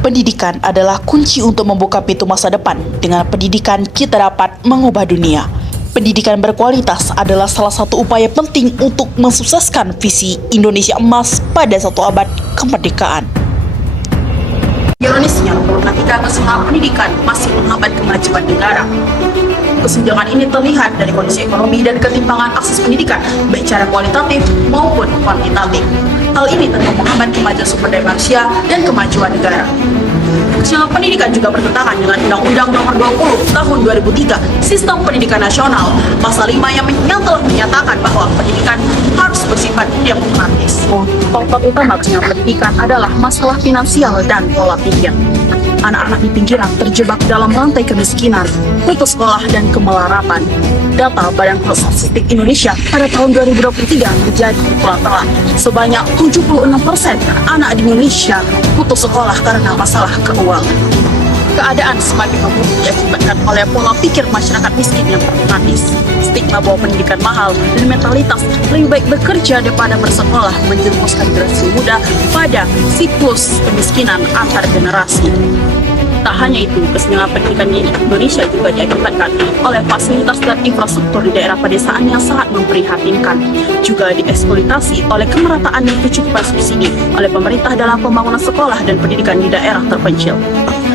Pendidikan adalah kunci untuk membuka pintu masa depan. Dengan pendidikan, kita dapat mengubah dunia. Pendidikan berkualitas adalah salah satu upaya penting untuk mensukseskan visi Indonesia Emas pada satu abad kemerdekaan. Ironisnya, ketika kesenjangan pendidikan masih menghambat kemajuan negara. Kesenjangan ini terlihat dari kondisi ekonomi dan ketimpangan akses pendidikan, baik secara kualitatif maupun kuantitatif. Hal ini tentu menghambat kemajuan sumber daya manusia dan kemajuan negara. Kesenjangan pendidikan juga bertentangan dengan Undang-Undang Nomor 20 Tahun 2003 Sistem Pendidikan Nasional Pasal 5 yang telah menyatakan bahwa pendidikan harus bersifat demokratis. Faktor utama kesenjangan pendidikan adalah masalah finansial dan pola pikir. Anak-anak di pinggiran terjebak dalam rantai kemiskinan, putus sekolah dan kemelarapan. Data Badan Pusat Statistik Indonesia pada tahun 2023 menjadi telah sebanyak 76% anak di Indonesia putus sekolah karena masalah keuangan. Keadaan semakin memburuk diakibatkan oleh pola pikir masyarakat miskin yang pragmatis, stigma bahwa pendidikan mahal, dan mentalitas lebih baik bekerja daripada bersekolah menjerumuskan generasi muda pada siklus kemiskinan antar generasi. Tak hanya itu, kesenjangan pendidikan di Indonesia juga diakibatkan oleh fasilitas dan infrastruktur di daerah pedesaan yang sangat memprihatinkan. Juga dieksploitasi oleh kemerataan dan kecukupan subsidi oleh pemerintah dalam pembangunan sekolah dan pendidikan di daerah terpencil.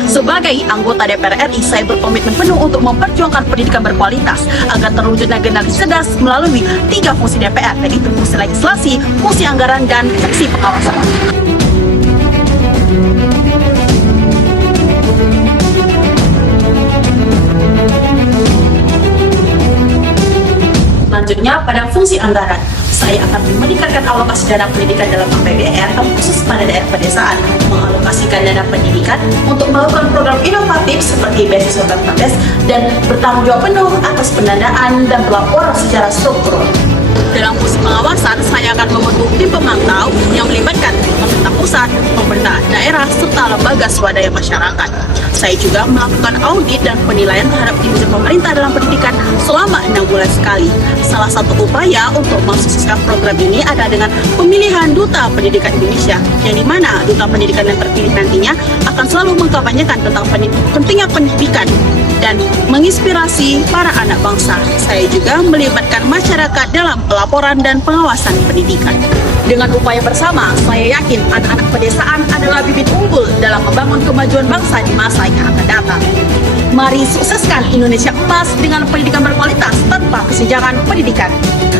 Sebagai anggota DPR RI, saya berkomitmen penuh untuk memperjuangkan pendidikan berkualitas agar terwujudnya generasi cerdas melalui 3 fungsi DPR, yaitu fungsi legislasi, fungsi anggaran, dan fungsi pengawasan. Selanjutnya, pada fungsi anggaran, saya akan meningkatkan alokasi dana pendidikan dalam APBN khusus pada daerah pedesaan, mengalokasikan dana pendidikan untuk melakukan program inovatif seperti beasiswa gratis dan bertanggung jawab penuh atas pendanaan dan pelaporan secara struktural. Dalam fungsi pengawasan, saya akan membentuk tim pemantau yang melibatkan pemerintah pusat, pemerintah daerah, serta lembaga swadaya masyarakat. Saya juga melakukan audit dan penilaian terhadap kinerja pemerintah dalam pendidikan selama 6 bulan sekali. Salah satu upaya untuk mensukseskan program ini adalah dengan pemilihan Duta Pendidikan Indonesia, yang dimana Duta Pendidikan yang terpilih nantinya akan selalu mengkampanyekan tentang pentingnya pendidikan dan menginspirasi para anak bangsa. Saya juga melibatkan masyarakat dalam pelaporan dan pengawasan pendidikan. Dengan upaya bersama, saya yakin anak-anak pedesaan adalah bibit unggul dalam membangun kemajuan bangsa di masa yang akan datang. Mari sukseskan Indonesia Emas dengan pendidikan berkualitas tanpa kesenjangan pendidikan.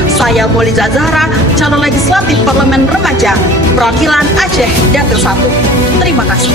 Saya Moliza Zahra, calon legislatif Parlemen Remaja, perwakilan Aceh Dapil 1. Terima kasih.